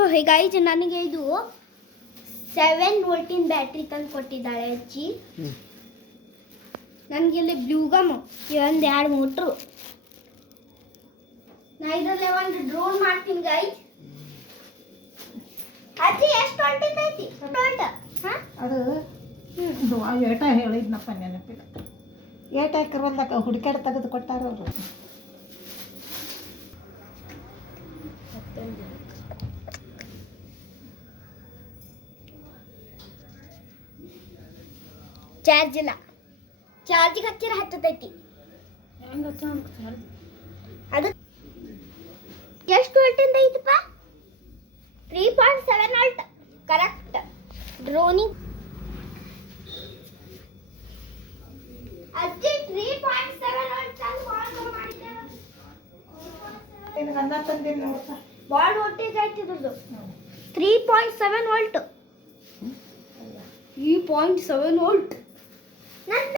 So ಹೀಗಾಗಿ ನನಗೆ ಇದು 7 ವೋಲ್ಟಿನ ಬ್ಯಾಟ್ರಿ ತಂದು ಕೊಟ್ಟಿದ್ದಾಳೆ ಅಜ್ಜಿ. ನನಗೆ ಇಲ್ಲಿ ಬ್ಲೂಗಮ್ ಒಂದು 2 ಮೋಟ್ರು. ನಾ ಇದರಲ್ಲಿ ಒಂದು ಡ್ರೋನ್ ಮಾಡ್ತೀನಿ ಗೈಸ್. ಅಜ್ಜಿ ಎಷ್ಟು ಹೊಂಟಿತೈತಿ ಟೋಟ? ಅದು ಏಟ ಹೇಳಿದ್ನಪ್ಪ ನೆನಪಿಲ್ಲ. ಏಟ ಹಾಕಿರೋದಾಗ ಹುಡುಕಾಡಿ ತೆಗೆದು ಕೊಟ್ಟಾರ ಅವರು. ಚಾರ್ಜ್ ಇಲ್ಲ. ಚಾರ್ಜಿಗೆ ಹಚ್ಚಿರ ಹತ್ತತೈತಿ. ಅದು ಎಷ್ಟು ವೋಲ್ಟಿಂದ ಐತಪ್ಪ? 3.7 ವೋಲ್ಟ್ ಕರೆಕ್ಟ್. ಡ್ರೋನಿಂಗ್ ಅಜ್ಜಿ 3.7 ವೋಲ್ಟ್ ಅಂತ ಕಾಲ್ ಮಾಡಿದ್ದೇವೆ. ನಿನಗೆ ಅನ್ನ ತಂದಿಲ್ಲ ನೋಡ್ತಾ. ಭಾಳ ವೋಲ್ಟೇಜ್ ಐತಿ ಇದ್ರದ್ದು. 3.7 ವೋಲ್ಟ್. 3.7 ವೋಲ್ಟ್.